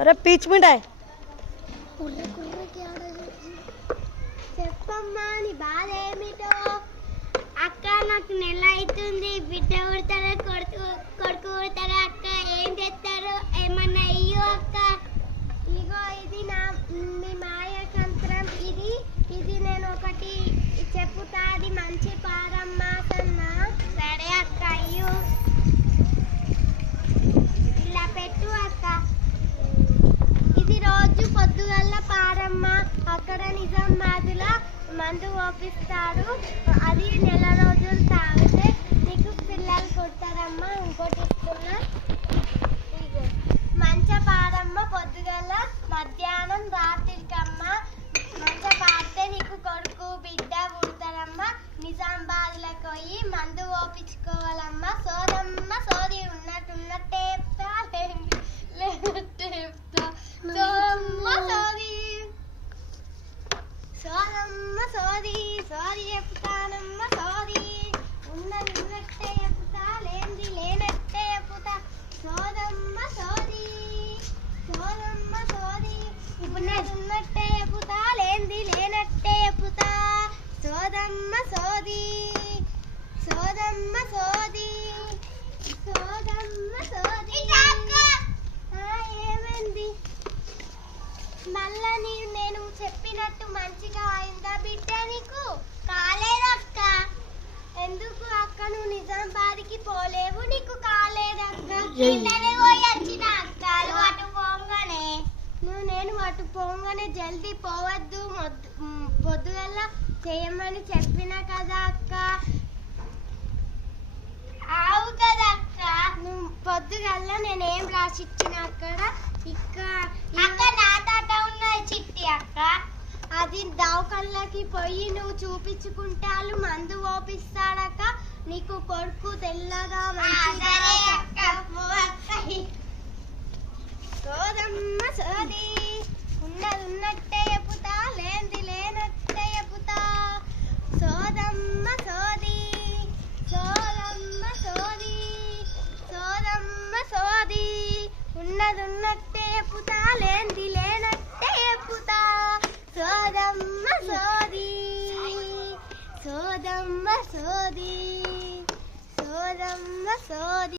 अरे पीच मिठाई చెప్పమ్మా నీ బాధ ఏమిటో. అక్క నాకు నెల అవుతుంది, బిడ్డ పుడతారా కొడుకు పుడతారా అక్క, ఏం చేస్తారు ఏమన్నా అయ్యో అక్క. ఇగో ఇది మీ మాయ కంత్రం. ఇది నేను ఒకటి చెప్పుతా, అది మంచి పారమ్మా కన్నా. సరే అక్క అయ్యో ఇలా పెట్టు అక్క. ఇది రోజు పొద్దుగల్ల పారమ్మ. అక్కడ నిజామాబాద్లో మందు ఓపిస్తాడు, అది నెల రోజులు తాగితే నీకు పిల్లలు కొడతారమ్మా. ఇంకోటి ఇస్తున్నా, మంచ పారమ్మ. పొద్దుగల మధ్యాహ్నం రాత్రికమ్మ మంచ పారితే నీకు కొడుకు బిడ్డ పుడతారమ్మ. నిజామాబాద్లోకి పోయి మందు ఓపించుకోవాలమ్మా. సోదమ్మ సోది ఉన్నట్టే సోది చెప్తానమ్మ సోది. ఉన్నట్టే చెప్తా, లేనట్టే చెప్తా. సోదమ్మ సోది ఇప్పుడు నేను ఉన్నట్టే చెప్తా, లేనట్టే చెప్తా. సోదమ్మ సోది ఏమైంది మళ్ళా? నేను చెప్పినట్టు మంచిగా అయిందా బిడ్డ? నీకు కాలేదక్క. ఎందుకు అక్క? నువ్వు నిజామాబాద్కి పోలేవు, నీకు కాలేదక్క. నేను అటు పోగానే జల్దీ పోవద్దు, పొద్దుగల చేయమని చెప్పిన కదా అక్క. అవు కదా అక్క. నువ్వు పొద్దుగల నేనేం రాసిచ్చిన అక్కడ అక్క నా తాత ఉన్నది చిట్టి అక్క. అది దవాఖానకి పోయి నువ్వు చూపించుకుంటాను, మందు ఓపిస్తాడక్క. నీకు కొడుకు తెల్లగా సోదమ్మ సోది. ఉన్నట్టే చెప్పుతా, లేనట్టే చెప్పుతా. సోదమ్మ సోది ఉన్నట్టే చెప్పుతా, లేనట్టే చెప్పుతా. సోదమ్మ సోది.